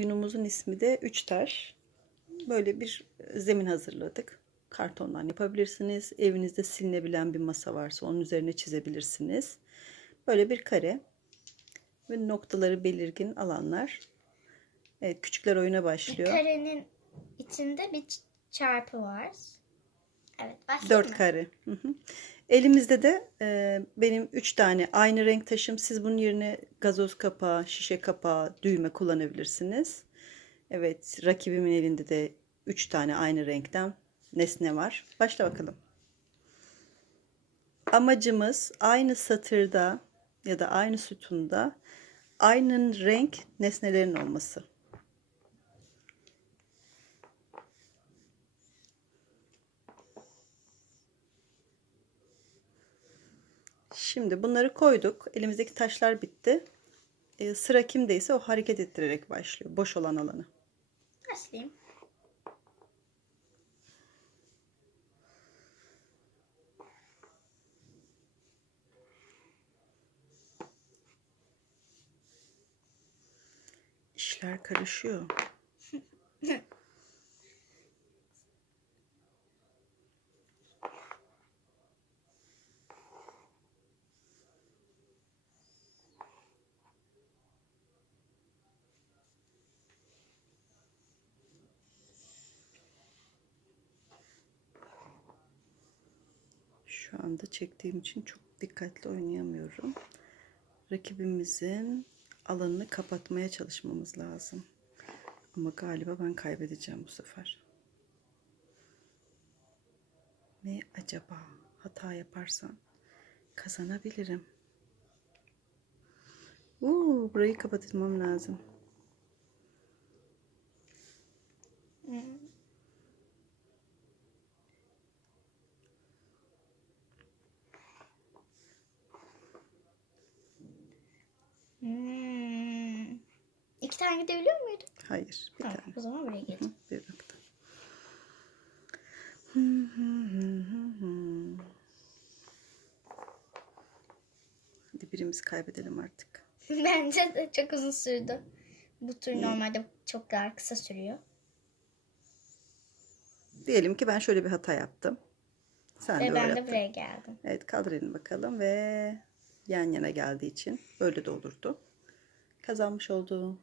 Oyunumuzun ismi de Üç Taş. Böyle bir zemin hazırladık. Kartondan yapabilirsiniz. Evinizde silinebilen bir masa varsa onun üzerine çizebilirsiniz. Böyle bir kare ve noktaları belirgin alanlar. Evet, küçükler oyuna Bir başlıyor. karenin içinde bir çarpı var. Evet başlayalım Dört mı? kare. Hı hı. Elimizde de e, benim üç tane aynı renk taşım. Siz bunun yerine gazoz kapağı, şişe kapağı, düğme kullanabilirsiniz. Evet, rakibimin elinde de üç tane aynı renkten nesne var. Başla bakalım. Amacımız aynı satırda ya da aynı sütunda aynı renk nesnelerin olması. Şimdi bunları koyduk. Elimizdeki taşlar bitti. Ee, sıra kimdeyse o hareket ettirerek başlıyor. Boş olan alanı. Başlayayım. İşler karışıyor. Şu anda çektiğim için çok dikkatli oynayamıyorum. Rakibimizin alanını kapatmaya çalışmamız lazım. Ama galiba ben kaybedeceğim bu sefer. Ne acaba? Hata yaparsam kazanabilirim. Uuu, burayı kapatmam lazım. Hmm. Tane gidebiliyor muydum? Hayır, bir Tamam, tane. o zaman buraya geleceğim. Bir nokta. Hadi birimizi kaybedelim artık. Bence de çok uzun sürdü. Bu tur normalde çok daha kısa sürüyor. Diyelim ki ben şöyle bir hata yaptım. Sen de Ve öyle ben de yaptın. buraya geldim. Evet kaldır elini bakalım ve yan yana geldiği için böyle de olurdu. Kazanmış oldu.